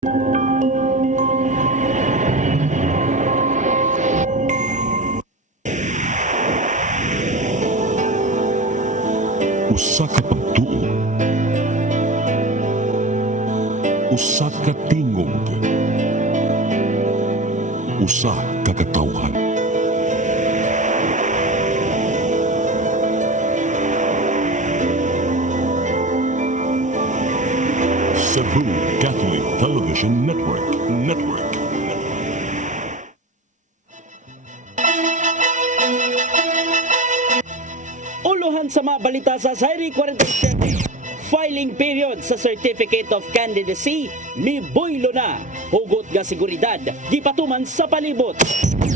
Usa ka pagtuo, usa ka tingog, usa ka katawhan. Cebu Catholic Television Network. Uluhan sa mga balita sa Sairi 47. Filing period sa Certificate of Candidacy mibuylo na. Hugot nga seguridad gipatuman sa palibot.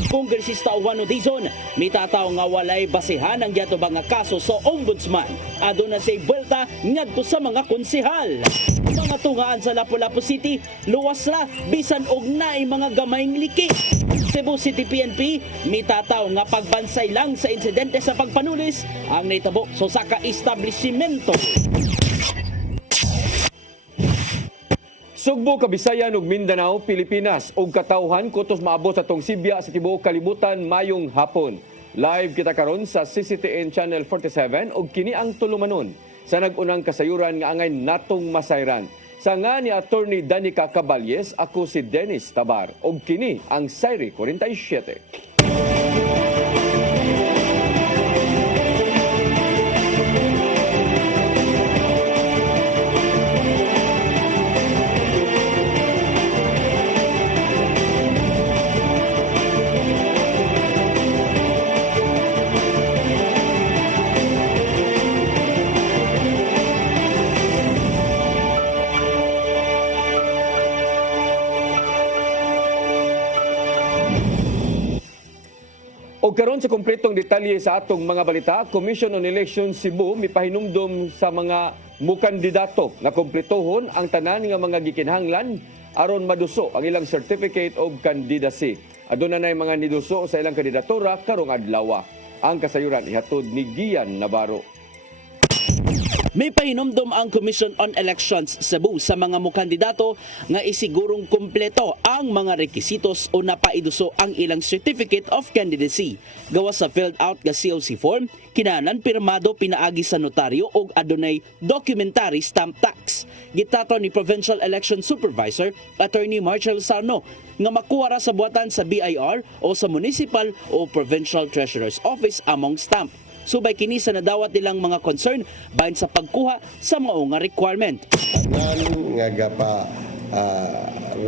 Kongresista Juan Odizon mitataw nga walay basehan ang giatubang nga kaso sa ombudsman. Aduna say buwelta ngadto sa mga konsehal. Mga tungaan sa Lapu-Lapu City luwas ra bisan og naay mga gamayng liki. Cebu City PNP mitataw nga pagbansay lang sa insidente sa pagpanulis ang naitabo sa saka establishmento. Sugbo, Kabisayan ug Mindanao, Pilipinas ug katawhan kutos maabot sa tong Sibya sa tibuok kalibutan mayong hapon. Live kita karon sa CCTN Channel 47 ug kini ang tulumanon sa nagunang kasayuran nga angay natong masayran. Sa nga ni Attorney Danica Caballes, ako si Dennis Tabar ug kini ang Sairi 47. O karon sa kompletong detalye sa atong mga balita, Commission on Elections Cebu mipahinumdom sa mga mukandidato na kompletohon ang tanan nga mga gikinahanglan aron maduso ang ilang Certificate of Candidacy. Aduna nay mga niduso sa ilang kandidatura karong adlaw. Ang kasayuran ihatod ni Gian Navarro. May pahinumdom ang Commission on Elections Cebu sa mga mukandidato nga isigurong kumpleto ang mga rekisitos o napaiduso ang ilang Certificate of Candidacy. Gawas sa filled out nga COC form, kinahanglan pirmado pinaagi sa notaryo o adunay documentary stamp tax. Gitato ni Provincial Election Supervisor Attorney Marshall Sarno nga makuha ra sa buhatan sa BIR o sa Municipal o Provincial Treasurer's Office among stamp. Subay kini sa nadawat nilang mga concern bahin sa pagkuha sa mga nga requirement. Tanan nga gapa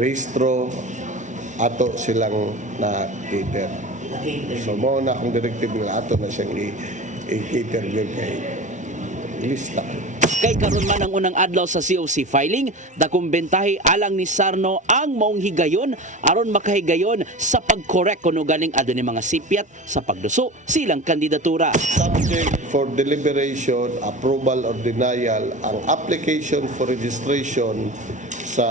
rehistro ato silang na-cater. So mo na akong directive nila ato na siyang i-cater yun kay lista. Kay karon man ang unang adlaw sa COC filing, dakong bentahe alang ni Sarno ang maong higayon aron makahigayon sa pag-correct kuno ganing adunay mga sipyat sa pagduso silang kandidatura. Subject for deliberation, approval or denial ang application for registration sa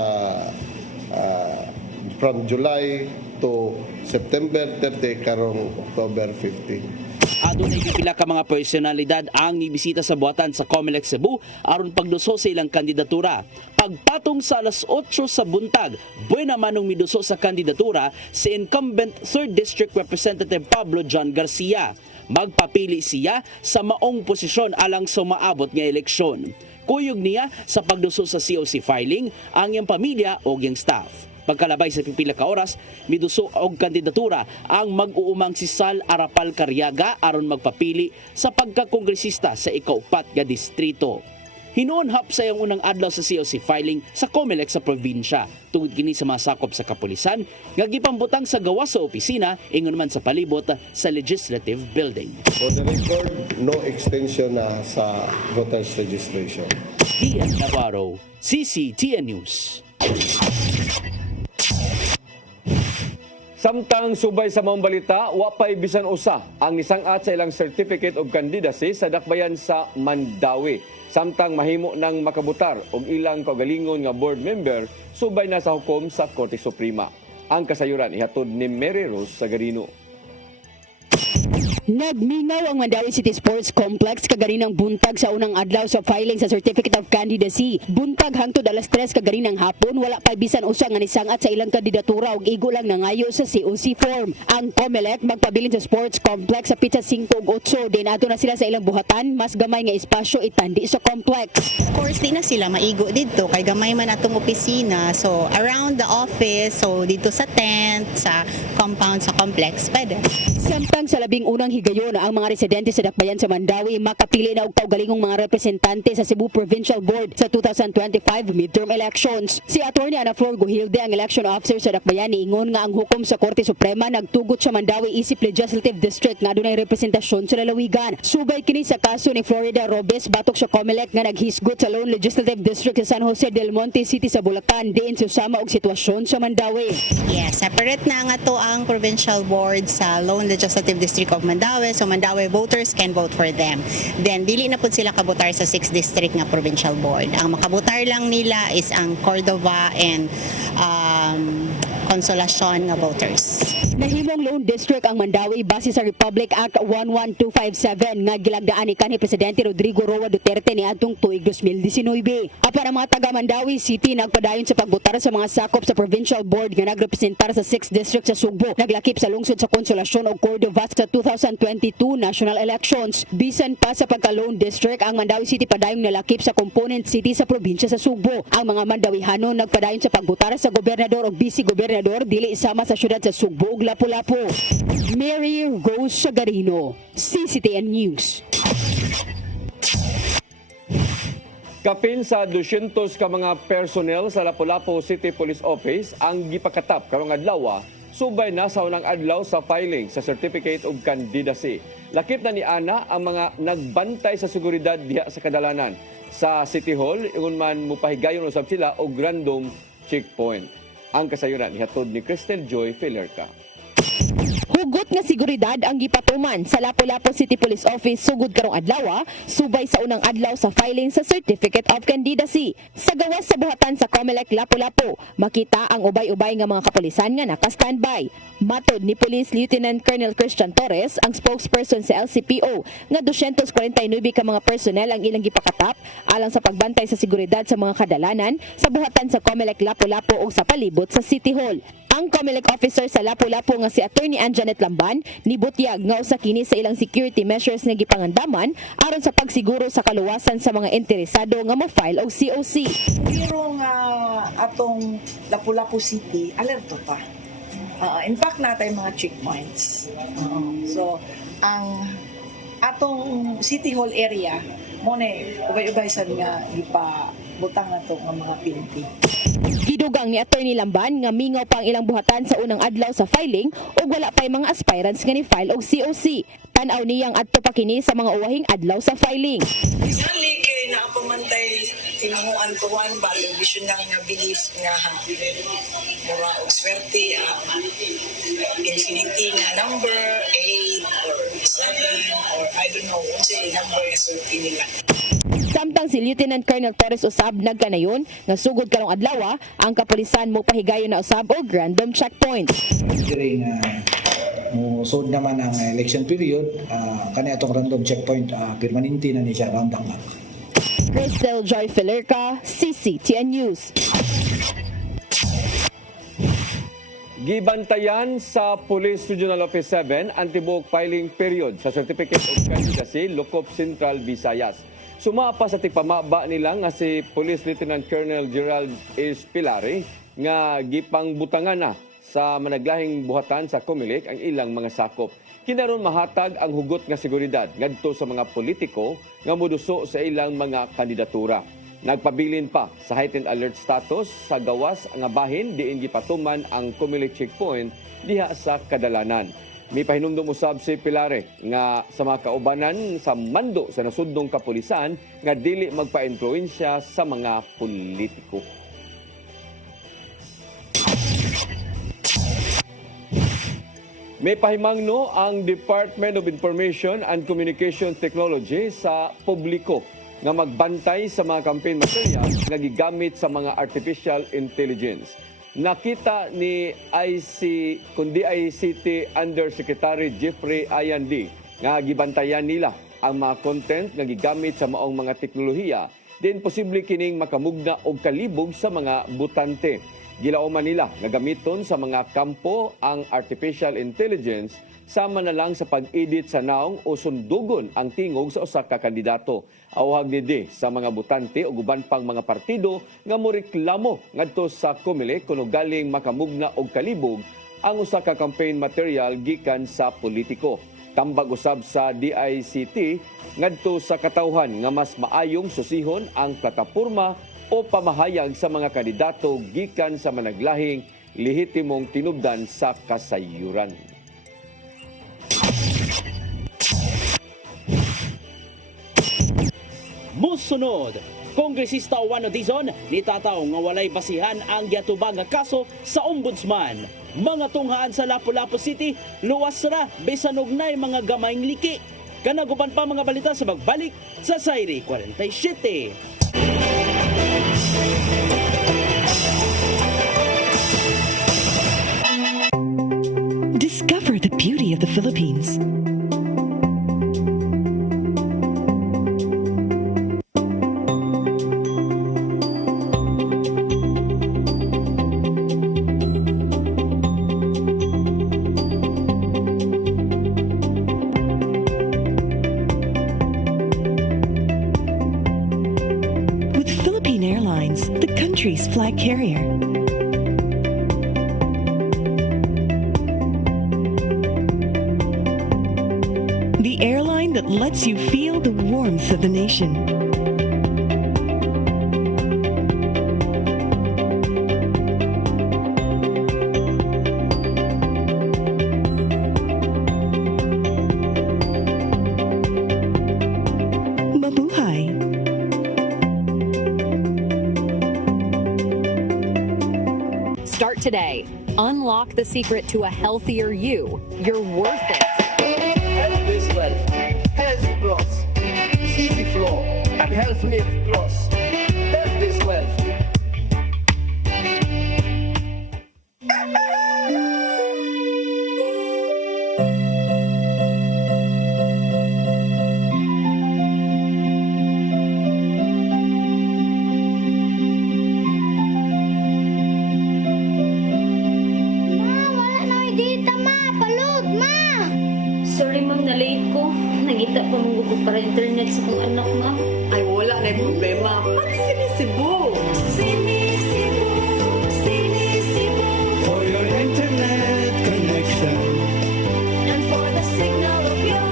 from July to September 30 karong October 15. Adunay pipila ka mga personalidad ang nibisita sa buhatan sa COMELEC Cebu aron pagduso sa ilang kandidatura. Pagpatong sa alas 8 sa buntag, buena manong miduso sa kandidatura si incumbent 3rd District Representative Pablo John Garcia. Magpapili siya sa maong posisyon alang sa maabot nga eleksyon. Kuyog niya sa pagduso sa COC filing ang iyang pamilya o iyang staff. Pagkalabay sa pipila ka oras, miduso og kandidatura ang mag-uumang si Sal Arapal Cariaga aron magpapili sa pagkakongresista sa ikaupat nga distrito. Hinuon-hap sa iyang unang adlaw sa COC filing sa COMELEC sa probinsya tungod kini sa mga sakop sa kapulisan nga gipambutang sa gawas sa opisina ingon man sa palibot sa Legislative Building. For the record, no extension na sa voters registration. Gian Navarro, CCTN News. Samtang subay sa maong balita, wa pay bisan usa ang nisangat sa ilang Certificate of Candidacy sa dakbayan sa Mandawi. Samtang mahimo nang makabutar og ilang kaugalingon nga board member subay na sa hukom sa Korte Suprema. Ang kasayuran ihatod ni Mary Rose Sagarino. Nagmingaw ang Mandawi City Sports Complex kaganinang buntag sa unang adlaw sa filing sa Certificate of Candidacy. Buntag hangtod alas 3 kaganinang hapon, wala pa bisan usa nga nisangat sa ilang kandidatura ug igo lang nangayo sa COC form. Ang COMELEC magpabilin sa sports complex sa pitsa 5 ug 8 din ato na sila sa ilang buhatan, mas gamay nga espasyo itandi sa complex. Of course, di na sila maigo dito kay gamay man atong opisina. So, around the office, so dito sa tent, sa compound, sa complex, pwede. Samtang sa labing unang higayon ang mga residente sa Dakbayan sa Mandawi makapili na og kaugalingong mga representante sa Cebu Provincial Board sa 2025 midterm elections. Si Attorney Ana Flor Guhilde, ang election officer sa Dakbayan, niingon nga ang hukom sa Korte Suprema nagtugot sa Mandawi Isip Legislative District nga adunay representasyon sa lalawigan. Subay kini sa kaso ni Florida Robes batok sa COMELEC nga naghisgot sa Lone Legislative District sa San Jose del Monte City sa Bulacan diin susama og sitwasyon sa Mandawi. Yes, separate na nga to ang provincial board sa Lone Legislative District of Mandawi. So Mandawi voters can vote for them. Then dili na pud sila kabutar sa 6th district nga provincial board. Ang makabutar lang nila is ang Cordova and Consolacion nga voters. Nahimong Lone District ang Mandawi base sa Republic Act 11257 nga gilagdaan ni kanhi Presidente Rodrigo Roa Duterte niadtong tuig 2019. Apan ang mga taga Mandawi City nagpadayon sa pagbotar sa mga sakop sa provincial board nga nagrepresentar sa 6th district sa Sugbo. Naglakip sa lungsod sa Consolacion o Cordova sa 2022 national elections. Bisan pa sa pagka-Lone District, ang Mandawi City padayong nalakip sa component city sa probinsya sa Sugbo. Ang mga Mandawihano nagpadayon sa pagbotar sa gobernador o vice-gobernador dili isama sa syudad sa Sugbo ug Lapu-Lapu. Mary Rose Sagarino, CCTN News. Kapin sa 200 ka mga personnel sa Lapu-Lapu City Police Office ang gipakatap karong adlaw subay na sa unang adlaw sa filing sa Certificate of Candidacy. Lakip na ni Ana ang mga nagbantay sa seguridad diha sa kadalanan sa City Hall ingon man mupahigayon usab sila og random checkpoint. Ang kasayuran ihatod ni Cristel Joy Filerca. Hugot nga seguridad ang gipatuman sa Lapu-Lapu City Police Office sugod karong adlaw subay sa unang adlaw sa filing sa Certificate of Candidacy. Sa gawas sa buhatan sa COMELEC Lapu-Lapu, makita ang ubay-ubay nga mga kapulisan nga naka-standby. Matod ni Police Lieutenant Colonel Christian Torres, ang spokesperson sa LCPO, nga 249 ka mga personnel ang ilang gipakatap alang sa pagbantay sa seguridad sa mga kadalanan sa buhatan sa COMELEC Lapu-Lapu o sa palibot sa City Hall. Ang COMELEC officer sa Lapu-Lapu nga si Attorney Janet Lamban nibutyag nga usa kini sa ilang security measures nga gipangandaman aron sa pagsiguro sa kaluwasan sa mga interesado nga mo-file og COC. Pero nga atong Lapu-Lapu City, alerto pa. In fact, natay mga checkpoints. So, ang atong City Hall area, mo na ubay-ubay sad nga ipabutang na to nga mga PNP. Gidugang ni Attorney Lamban nga mingaw pa ang ilang buhatan sa unang adlaw sa filing ug wala pay mga aspirants nga ni-file og COC. Tan-aw niyang adto pa kini sa mga uwahing adlaw sa filing. Ngali kay naapamantay tinuhuan ko one bali vision lang nga belief nga mura og swerte infinity nga number 8 or 7 or I don't know unsa yung number nga swerte nila. Samtang si Lieutenant Colonel Torres usab nagkanayon nga sugod karong adlaw ang kapulisan mo pahigayon na usab og random checkpoint. During musod naman ang election period, kani atong random checkpoint permanente na ni siya round the clock. Cristel Joy Filerca, CCTN News. Gibantayan sa Police Regional Office 7 ang tibuok filing period sa Certificate of Candidacy Locop Central Visayas. Sumapa sa tigpamaba nila nga si Police Lieutenant Colonel Gerald S. Pilari nga gipangbutangan na sa managlahing buhatan sa COMELEC ang ilang mga sakop. Kinaron mahatag ang hugot nga seguridad ngadto sa mga politiko nga moduso sa ilang mga kandidatura. Nagpabilin pa sa heightened alert status sa gawas nga bahin diin gipatuman ang COMELEC checkpoint diha sa kadalanan. May pahinumdum usab si Pilare nga sa mga kaubanan sa mando sa nasudnong kapulisan nga dili magpa-influensya sa mga politiko. May pahimangno ang Department of Information and Communication Technology sa publiko nga magbantay sa mga campaign materials nga gigamit sa mga artificial intelligence. Nakita ni ICT Undersecretary Jeffrey Ayandi nga gibantayan nila ang mga content nga gigamit sa maong mga teknolohiya, din posible kining makamugna og kalibog sa mga butante. Gilauman nila nga gamiton sa mga kampo ang artificial intelligence sama na lang sa pag-edit sa naong o sundugon ang tingog sa usa ka kandidato. Awhag ni sa mga butante o guban pang mga partido nga moreklamo ngadto sa COMELEC kuno galing makamugna og kalibog ang usa ka campaign material gikan sa politiko. Tambag usab sa DICT ngadto sa katawhan nga mas maayong susihon ang plataporma o pamahayag sa mga kandidato gikan sa managlahing lehitimong tinubdan sa kasayuran. Musunod, Kongresista Juan Dizon nitataw nga walay basihan ang giatubang nga kaso sa ombudsman. Mga tunghaan sa Lapu-Lapu City, luwas ra bisan og nay mga gamayng liki. Kanaguban pa mga balita sa magbalik sa Sayri 47. Discover the beauty of the Philippines. With Philippine Airlines, the country's flag carrier. The airline that lets you feel the warmth of the nation. Mabuhay! Start today. Unlock the secret to a healthier you. You're worth it. This wealth, Health Plus, City Flow, and Health Lift Plus. Health this wealth. Sorry ma'am, na-late ko. Nangita pa mong para internet sa kong anak ma'am. Ay, wala na yung problema. Mag-Sinisibu! Sinisibu, Sinisibu. For your internet connection. And for the signal of your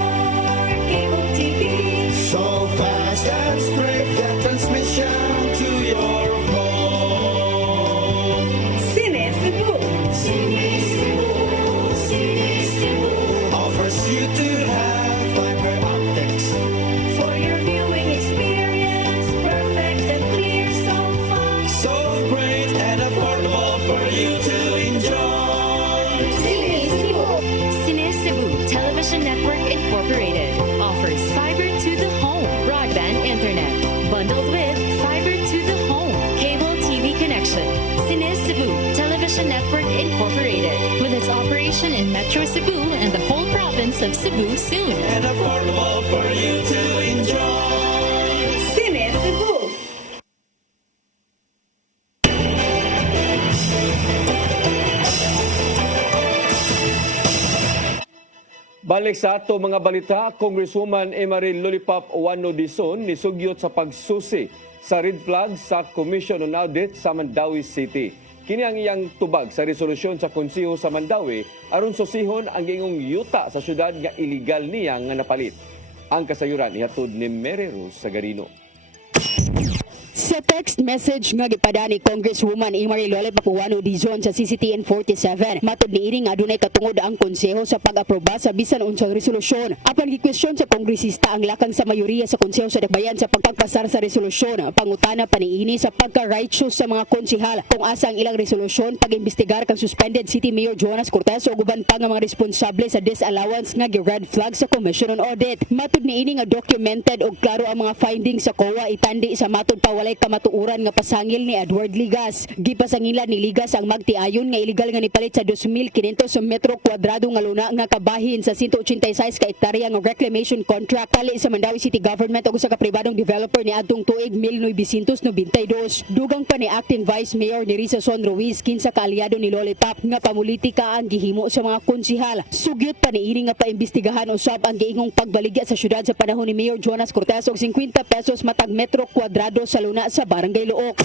cable TV. So fast and straight the transmission to your phone. Sinisibu! Sinisibu, Sinisibu. Offers you to have fiber optics. For your viewing experience, perfect and clear so far. So great and affordable for you to enjoy. Sinisibu Television Network Incorporated offers fiber to the home broadband internet bundled with fiber to the home cable TV connection. Sinisibu Television Network Incorporated with its operation in Metro Cebu and the whole province of Cebu soon. And affordable for you to enjoy. Sinisibu! Balik sa ato mga balita, Congresswoman Emaril Lollipop Juan Dizon nisugyot sa pagsusi sa red flag sa Commission on Audit sa Mandawi City. Kini ang iyang tubag sa resolusyon sa Konseho sa Mandawi aron susihon ang gingong yuta sa syudad nga iligal niya nga napalit. Ang kasayuran ihatod ni Mary Rose Sagarino. Sa text message nga gipada ni Congresswoman Emaril Lollipop Juan Dizon sa CCTN 47, matud niini nga adunay katungod ang konseho sa pag-aproba sa bisan unsang resolusyon. Apan gikwestiyon sa kongresista ang lakang sa mayoriya sa konseho sa Dakbayan sa pagpasar sa resolusyon. Pangutana pa niini sa pagka-righteous sa mga konsehal kung asa ang ilang resolusyon pag-imbestigar kang suspended City Mayor Jonas Cortez o guban pa nga mga responsable sa disallowance nga gi-red flag sa Commission on Audit. Matud niini nga documented og klaro ang mga findings sa COA itandi sa matud pa walay kamatuoran nga pasangil ni Edward Ligas. Gipasangilan ni Ligas ang magtiayon nga iligal nga nipalit sa 2,500 metro kwadrado nga luna nga kabahin sa 186 ka hektarya nga reclamation contract tali sa Mandawi City Government ug sa kapribadong developer ni adtong tuig 1992. Dugang pa ni Acting Vice Mayor ni Risa Son Ruiz kinsa kaalyado ni Lollipop nga pamulitika ang gihimo sa mga konsihal. Sugyot pa niini nga paimbestigahan usab ang giingong pagbaligya sa syudad sa panahon ni Mayor Jonas Cortez og 50 pesos matag metro kwadrado sa luna sa Barangay Luok.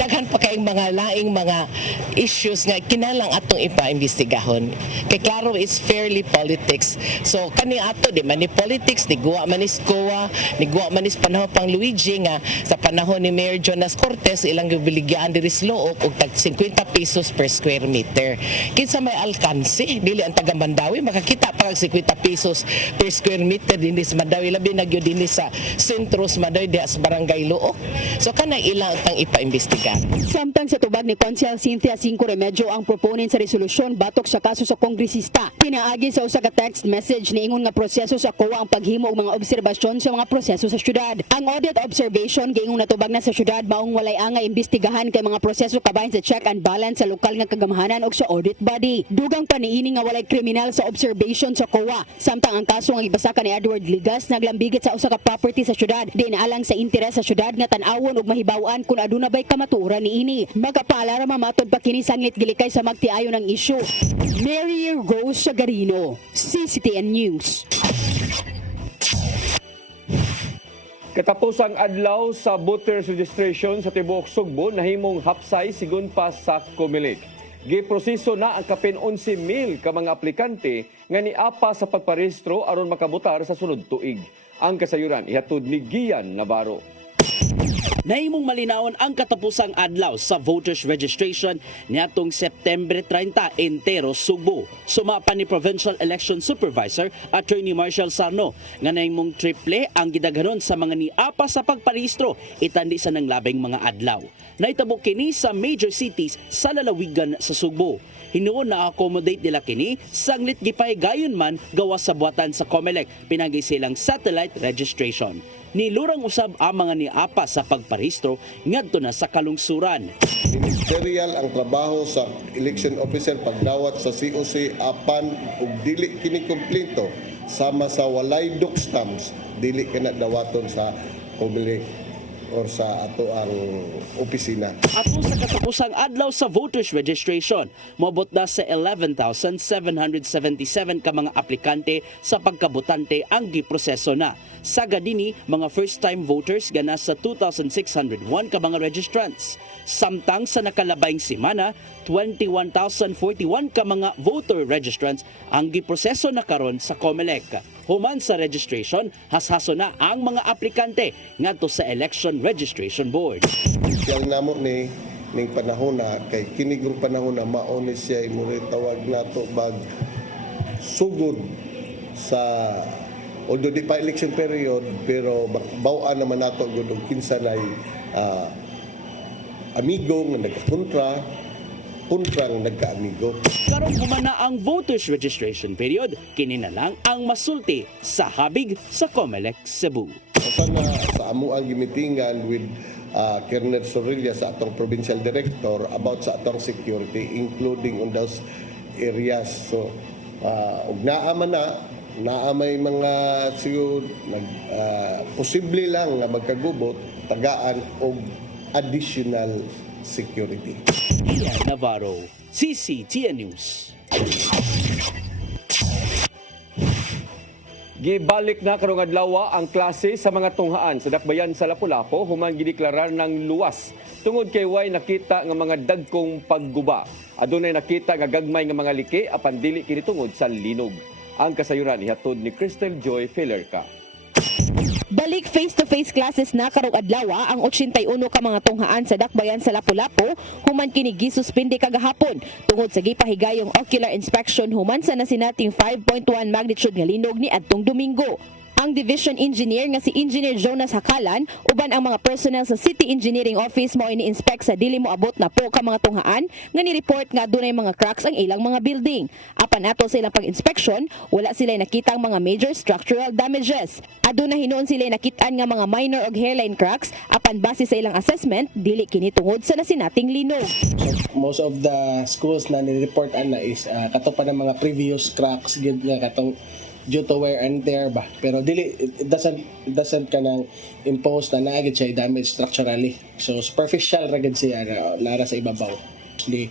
Daghan pa kayong mga laing mga issues nga kinalang atong ipaimbestigahon. Kay klaro is fairly politics. So kani ato di man ni politics, ni guwa man ni SCOA, ni guwa man ni panahon pang Luigi nga sa panahon ni Mayor Jonas Cortez ilang gibiligyan diri sa Luok og tag 50 pesos per square meter. Kinsa may alkanse dili ang taga Mandawi makakita pa og 50 pesos per square meter dinhi sa Mandawi labi na gyud dinhi sa sentro sa Mandawi diha sa Barangay Luok. So kanang ilang tang ipaimbestiga. Samtang sa tubag ni Consul Cynthia Cinco Remedyo ang proponent sa resolusyon batok sa kaso sa kongresista. Pinaagi sa usa ka text message niingon nga proseso sa COA ang paghimo og mga obserbasyon sa mga proseso sa syudad. Ang audit observation giingong natubag na sa syudad maong walay angay imbestigahan kay mga proseso kabahin sa check and balance sa lokal nga kagamahanan og sa audit body. Dugang pa niini nga walay kriminal sa observation sa COA. Samtang ang kaso nga gibasa ni Edward Ligas naglambigit sa usa ka property sa syudad di inaalang sa interes sa syudad nga tan-awon og mahibaw-an kung aduna bay kamatuoran niini. Magapaalara mamatod pa kini sanglit gilikay sa magtiayon ng isyu. Mary Rose Sagarino, CCTN News. Katapos ang adlaw sa voters registration sa tibuok Sugbo nahimong hapsay sigon pa sa Comelec. Giproseso na ang kapin 11,000 ka mga aplikante nga niapa sa pagparehistro aron makabotar sa sunod tuig. Ang kasayuran ihatod ni Gian Navarro. Nahimong malinawon ang katapusang adlaw sa voters registration niadtong September 30 entero Sugbo. Sumapa ni Provincial Election Supervisor Attorney Marshall Sarno nga nahimong triple ang gidaghanon sa mga niapa sa pagparehistro itandi sa nanglabing mga adlaw. Nahitabo kini sa major cities sa lalawigan sa Sugbo. Hinuon na accommodate nila kini sanglit gipahigayon man gawas sa buhatan sa Comelec pinagi silang satellite registration. Nilurang usab ang mga niapa sa pagparehistro ngadto na sa kalungsuran. Ministerial ang trabaho sa election officer pagdawat sa COC apan ug dili kini kumpleto sama sa walay doc stamps dili kana dawaton sa Comelec or sa ato ang opisina. Ato sa katapusang adlaw sa voters registration, mobot na sa 11,777 ka mga aplikante sa pagkabotante ang giproseso na. Saga dini mga first-time voters gana sa 2,601 ka mga registrants. Samtang sa nakalabayng semana, 21,041 ka mga voter registrants ang giproseso na karon sa Comelec. Human sa registration, hashaso na ang mga aplikante ngadto sa Election Registration Board. Siyang namo ni ning panahon na kay kinigong panahon na mao ni siya imong tawag nato bag sugod sa although di pa election period pero baw-an naman nato gud og kinsa nay amigo nga nagkontra kontrang nagka-amigo. Karon humana ang voters registration period, kini na lang ang masulti sa habig sa Comelec Cebu. Sana sa amo ang gimitingan with Colonel Sorilla sa atong provincial director about sa atong security including on those areas. So ug naa may mga siguro posible lang nga magkagubot tagaan og additional security. Ian Navarro, CCTN News. Gibalik na karong adlaw ang klase sa mga tunghaan sa dakbayan sa Lapu-Lapu human gideklarar ng luwas tungod kay way nakita nga mga dagkong pagguba. Adunay nakita nga gagmay nga mga liki apan dili kini tungod sa linog. Ang kasayuran ihatod ni Crystal Joy Felerca. Balik face-to-face classes na karong adlaw ang 81 ka mga tunghaan sa dakbayan sa Lapu-Lapu human kini gisuspende kagahapon tungod sa gipahigayong ocular inspection human sa nasinating 5.1 magnitude nga linog ni adtong Domingo. Ang division engineer nga si Engineer Jonas Hakalan uban ang mga personnel sa City Engineering Office mao ini-inspect sa dili moabot na po ka mga tunghaan nga ni-report nga dunay mga cracks ang ilang mga building. Apan ato sa ilang pag-inspeksyon, wala sila nakitang mga major structural damages. Aduna hinuon sila nakitaan nga mga minor og hairline cracks apan base sa ilang assessment dili kini tungod sa nasinating linog. Most of the schools na ni-report ana is katupan ng mga previous cracks gid nga katong due to wear and tear ba, pero dili it doesn't kanang impose na naagid siya damage structurally, so superficial ra gid siya lara sa ibabaw, mostly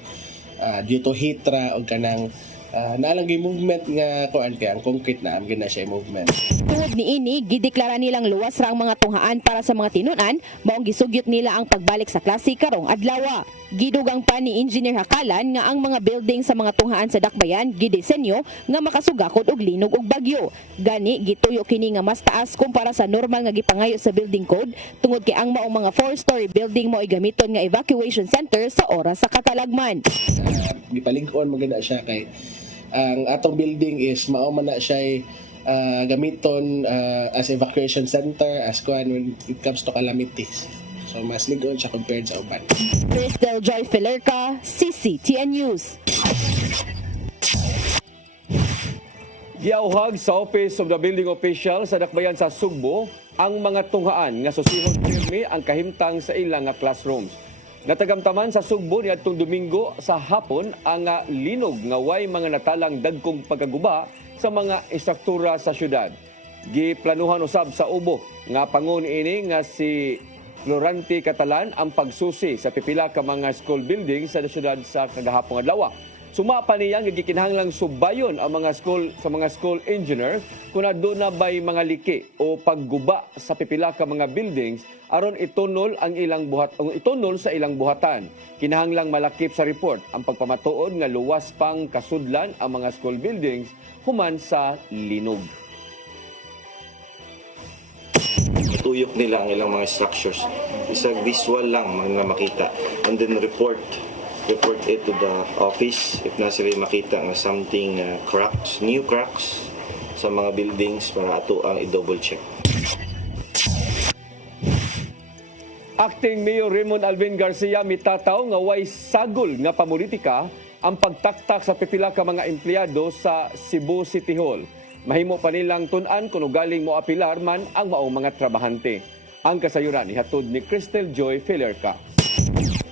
due to heat ra o kanang naalangay movement nga kuan kay ang concrete na am na siya movement. Tungod niini, gideklara nilang luwas ra ang mga tunghaan para sa mga tinunan, maong gisugyot nila ang pagbalik sa klase karong adlaw. Gidugang pa ni Engineer Hakalan nga ang mga building sa mga tunghaan sa Dakbayan gidisenyo nga makasugakod og linog ug bagyo. Gani gituyo kini nga mas taas kumpara sa normal nga gipangayo sa building code tungod kay ang maong mga 4-story building mo gamiton nga evacuation center sa oras sa katalagman. Gipalig-on maganda siya kay ang atong building is mao man na siya gamiton as evacuation center as kuan when it comes to calamities. So mas ligon siya compared sa uban. Cristel Joy Filerca, CCTN News. Giauhag sa Office of the Building Official sa Dakbayan sa Sugbo ang mga tunghaan nga susihon pirmi ang kahimtang sa ilang nga classrooms. Natagamtaman sa Sugbo niadtong Domingo sa hapon ang linog nga way mga natalang dagkong pagkaguba sa mga istruktura sa syudad. Giplanuhan usab sa Ubo nga pangun ini nga si Florante Catalan ang pagsusi sa pipila ka mga school buildings sa syudad sa kagahapong adlaw. Suma pa niya nga gikinahanglang subayon ang mga school engineer kung aduna na bay mga liki o pagguba sa pipila ka mga buildings aron itunol sa ilang buhatan. Kinahanglang malakip sa report ang pagpamatuod nga luwas pang kasudlan ang mga school buildings human sa linog. Tuyok nila ang ilang mga structures. Isang visual lang mga makita. And then report it to the office if na sila makita nga something cracks, new cracks sa mga buildings para ato ang i-double check. Acting Mayor Raymond Alvin Garcia mitataw nga way sagol nga pamulitika ang pagtaktak sa pipila ka mga empleyado sa Cebu City Hall. Mahimo pa nilang tun-an kung galing mo apilar man ang maong mga trabahante. Ang kasayuran ihatod ni Cristel Joy Filerca.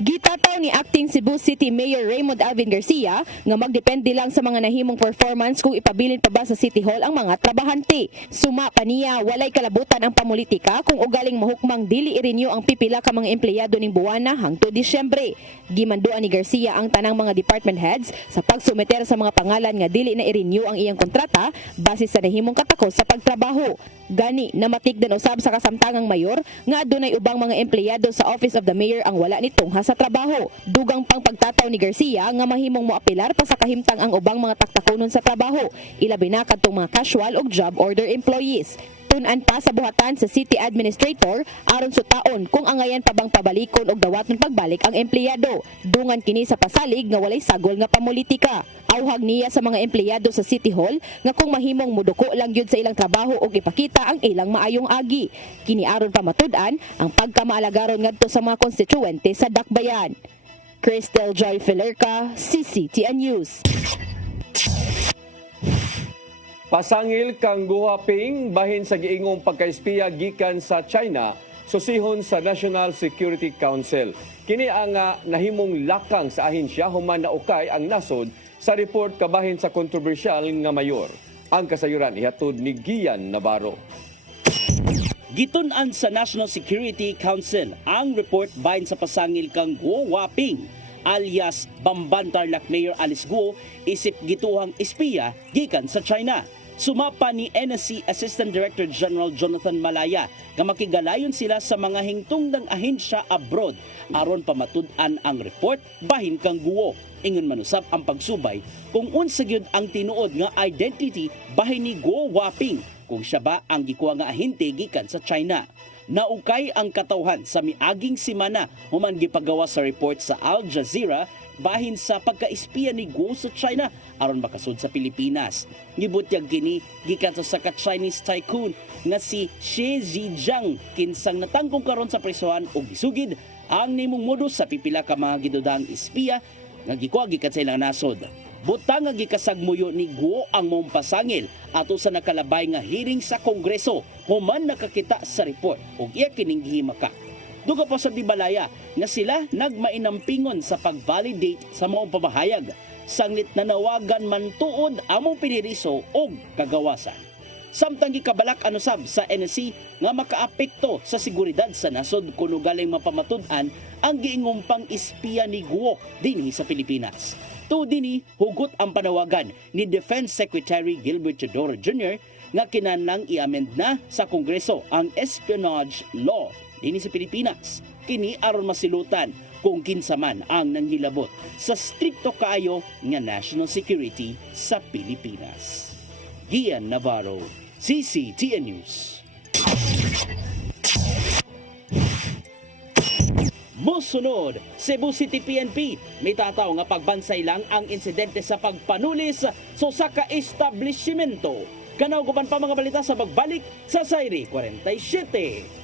Gitataw ni Acting Cebu City Mayor Raymond Alvin Garcia nga magdepende lang sa mga nahimong performance kung ipabilin pa ba sa City Hall ang mga trabahante. Suma pa niya, walay kalabutan ang pamulitika kung ugaling mahukmang dili i-renew ang pipila ka mga empleyado ning buwana hangtod Disyembre. Gimanduan ni Garcia ang tanang mga department heads sa pagsumeter sa mga pangalan nga dili na i-renew ang iyang kontrata base sa nahimong katakos sa pagtrabaho. Gani namatikdan usab sa kasamtangang mayor nga adunay ubang mga empleyado sa Office of the Mayor ang wala ni tungha sa trabaho. Dugang pang pagtataw ni Garcia nga mahimong moapilar pa sa kahimtang ang ubang mga taktakonon sa trabaho, ilabi na kadtong mga casual o job order employees. Tun-an pa sa buhatan sa City Administrator aron sutaon kung angayan pa bang pabalikon og dawaton pagbalik ang empleyado. Dungan kini sa pasalig nga walay sagol nga pamulitika. Awhag niya sa mga empleyado sa City Hall nga kung mahimong muduko lang yun sa ilang trabaho o ipakita ang ilang maayong agi. Kini aron pa matud-an ang pagkamaalagaron ngadto sa mga konstituente sa Dakbayan. Cristel Joy Filerca, CCTN News. Pasangil kang guhaping bahin sa giingong pagkaispiya gikan sa China susihon sa National Security Council. Kini ang nahimong lakang sa ahensya human naukay ang nasod sa report kabahin sa kontrobersyal nga mayor. Ang kasayuran ihatod ni Gian Navarro. Gitun-an sa National Security Council ang report bahin sa pasangil kang Guo Waping alias Bamban Tarlac Mayor Alice Guo isip gituhang espiya gikan sa China. Sumapa ni NSC Assistant Director General Jonathan Malaya nga makigalayon sila sa mga hingtungdang ahensya abroad aron pamatud-an ang report bahin kang Guo. Ingon manusab ang pagsubay kung unsa gyud ang tinuod nga identity bahin ni Guo Waping kung siya ba ang gikuha nga ahente gikan sa China. Naukay ang katawhan sa miaging simana human gipagawa sa report sa Al Jazeera bahin sa pagka-espiya ni Guo sa China aron makasud sa Pilipinas. Gibutyag kini gikan sa ka-Chinese tycoon nga si Xi Zhejiang kinsang natangkong karon sa prisohan ug gisugid ang nimong modus sa pipila ka mga gidudang espiya nga gikuha gikan sa ilang nasod. Butang nga gikasagmuyo ni Guo ang mong pasangil ato sa nakalabay nga hearing sa Kongreso human nakakita sa report ug iya kining gihimaka. Duga pa sa Dibalaya nga sila nagmainampingon sa pag-validate sa mga pamahayag sanglit na nawagan man tuod among piniriso og kagawasan. Samtang gikabalak anusab sa NSC nga makaapekto sa seguridad sa nasod kuno galing mapamatud-an ang giingumpang espiya ni Guo dinhi sa Pilipinas. To dinhi hugot ang panawagan ni Defense Secretary Gilbert Teodoro Jr. nga kinahanglang i-amend na sa Kongreso ang espionage law dinhi sa Pilipinas. Kini aron masilutan kung kinsa man ang nanghilabot sa strikto kaayo nga national security sa Pilipinas. Gian Navarro, CCTN News. Musunod, Cebu City PNP may tataw nga pagbansay lang ang insidente sa pagpanulis sa usa ka establishmento. Kanaw guban pa mga balita sa pagbalik sa Sayri 47.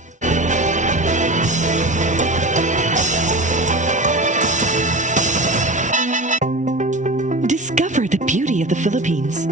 Discover the beauty of the Philippines.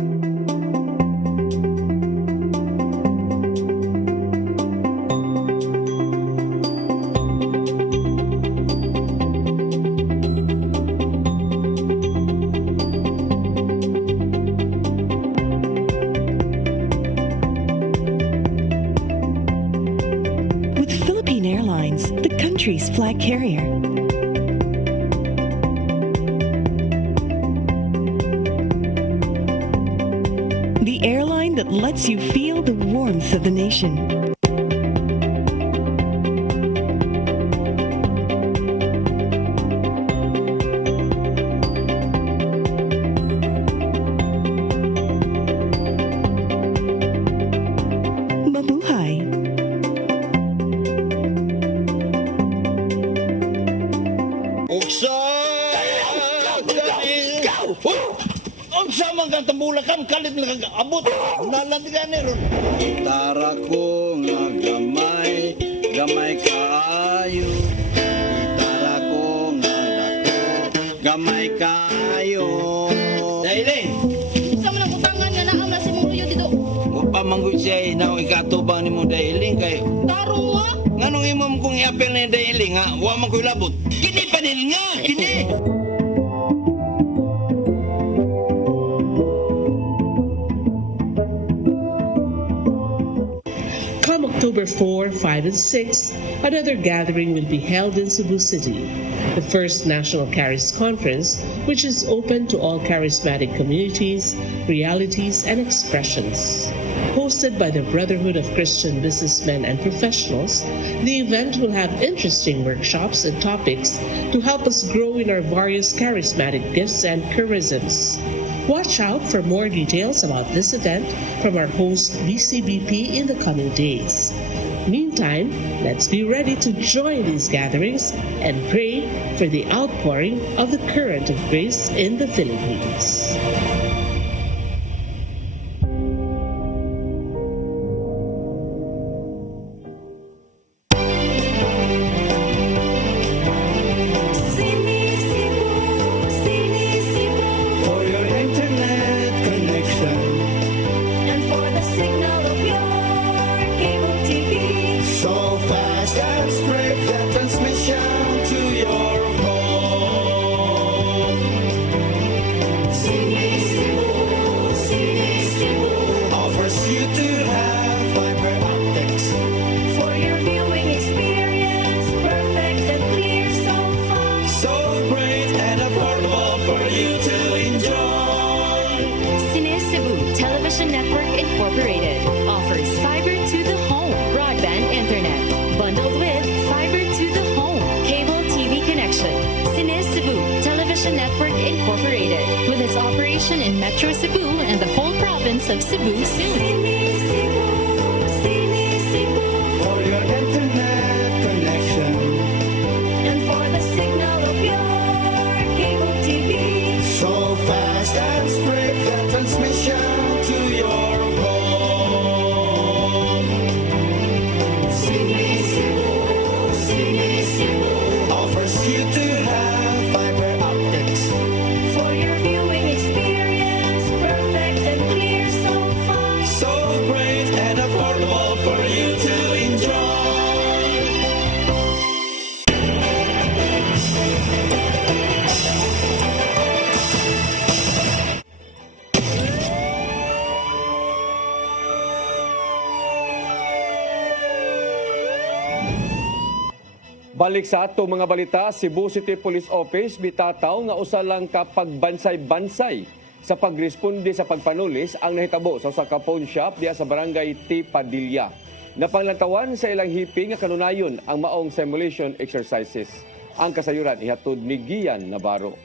With Philippine Airlines, the country's flag carrier. The airline that lets you feel the warmth of the nation. Mabuhay! Unsa man kang tambulakan kalit nagabot nalandigan ni ron. Gitara ko nga gamay kaayo. Gitara ko nga dako gamay kaayo. Dailing. Sa man ang utangan nga naam na si mong luyo dito. Wa pa manggoy siya na ikatubang nimo Dailing kay. Tarong mo ha? Nganong imong kung iapel ni Dailing ha? Wa man koy labot. Kini panil nga, kini. Come October 4, 5, and 6, another gathering will be held in Cebu City, the first National Charis Conference, which is open to all charismatic communities, realities, and expressions. Hosted by the Brotherhood of Christian Businessmen and Professionals, the event will have interesting workshops and topics to help us grow in our various charismatic gifts and charisms. Watch out for more details about this event from our host BCBP in the coming days. Meantime, let's be ready to join these gatherings and pray for the outpouring of the current of grace in the Philippines. For your internet connection and for the signal of your cable TV, so fast and straight the transmission to your home. Cine Cebu offers you to have fiber optics for your viewing experience, perfect and clear so far. So great and affordable for you to enjoy. Cine Cebu Television Network Incorporated offers fiber to the home broadband internet bundled with fiber to the home cable TV connection. Cine Cebu Television Network Incorporated with its operation in Metro Cebu and the whole province of Cebu soon. For your internet connection and for the signal of your cable Balik sa ato mga balita, Cebu City Police Office bitataw nga usa lang ka pagbansay-bansay sa pagresponde sa pagpanulis ang nahitabo sa usa ka pawn shop diha sa barangay T. Padilla. Napanglantawan sa ilang hipi nga kanunayon ang maong simulation exercises. Ang kasayuran ihatod ni Gian Navarro.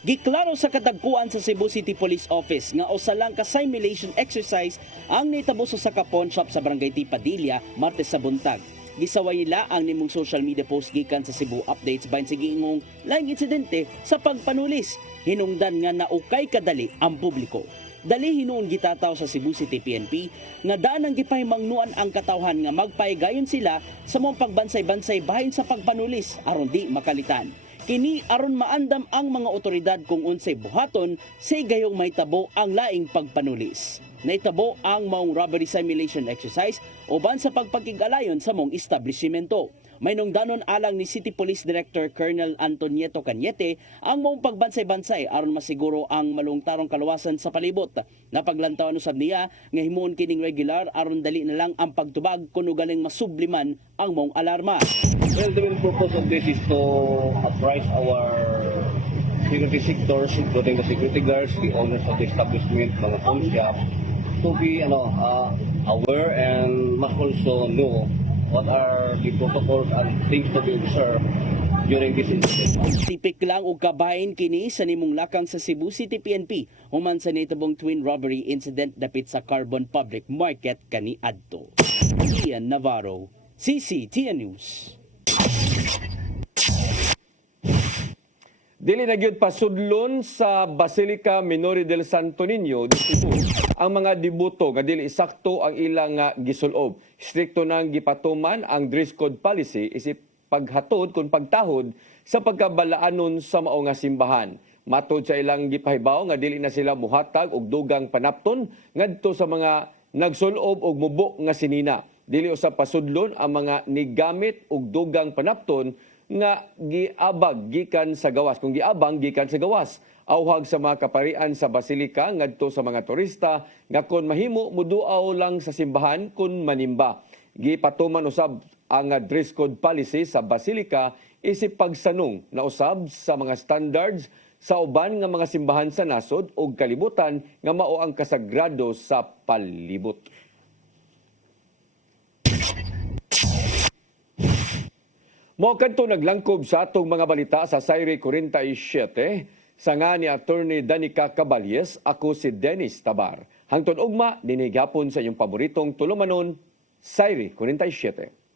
Giklaro sa katagpuan sa Cebu City Police Office nga usa lang ka simulation exercise ang nahitabo sa ka pawn shop sa barangay T. Padilla Martes sa buntag. Gisaway nila ang nimong social media post gikan sa Cebu Updates bahin sa giingong laing insidente sa pagpanulis. Hinungdan nga naukay kadali ang publiko. Dali hinuon gitataw sa Cebu City PNP nga daan ang gipahimangnuan ang katawhan nga magpaigayon sila sa mong pagbansay-bansay bahin sa pagpanulis aron di makalitan. Kini aron maandam ang mga otoridad kung unsay buhaton sa gayong mahitabo ang laing pagpanulis. Naitabo ang maong robbery simulation exercise uban sa pagpakigalayon sa mong establishmento. May nungdanon alang ni City Police Director Colonel Antonieto Cañete ang maong pagbansay-bansay aron masiguro ang malungtarong kaluwasan sa palibot. Napaglantawan usab niya nga himuon kining regular aron dali na lang ang pagtubag kuno galing masubliman ang maong alarma. Well, the main purpose of this is to apprise our security sectors, including the security guards, the owners of the establishment, mga pawn shop, to be aware and must also know what are the protocols and things to be observed during this incident. Tipik lang og kabahin kini sa nimong lakang sa Cebu City PNP human sa nitabong twin robbery incident dapit sa Carbon Public Market kaniadto. Ian Navarro, CCTN News. Dili na gyud pasudlon sa Basilica Minori del Santo Niño di Cebu ang mga dibuto nga dili sakto ang ilang gisulob. Strikto nang gipatuman ang dress code policy isip paghatod kung pagtahod sa pagkabalaanon sa mao nga simbahan. Matod sa ilang gipahibaw nga dili na sila muhatag og dugang panapton ngadto sa mga nagsulob og mubo nga sinina. Dili usab pasudlon ang mga nigamit og dugang panapton nga giabag gikan sa gawas. Kung giabang gikan sa gawas, awhag sa mga kaparian sa Basilika ngadto sa mga turista nga kon mahimo muduaw lang sa simbahan kun manimba. Gipatuman usab ang dress code policy sa Basilika isip pagsanong na usab sa mga standards sa uban nga mga simbahan sa nasod ug kalibutan nga mao ang kasagrado sa palibot. Mo kadto naglangkob sa atong mga balita sa Sayre 47 sa nga ni Attorney Danica Caballes, ako si Dennis Tabar. Hangtod ugma dinhi gapon sa inyong paboritong tulumanon, Sayre 47.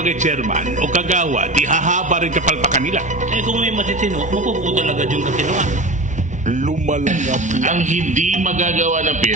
barangay chairman o kagawa, di hahaba rin kapalpakan nila. Eh kung may matitino, mapuputo talaga yung katinoan. Lumalangap ang hindi magagawa ng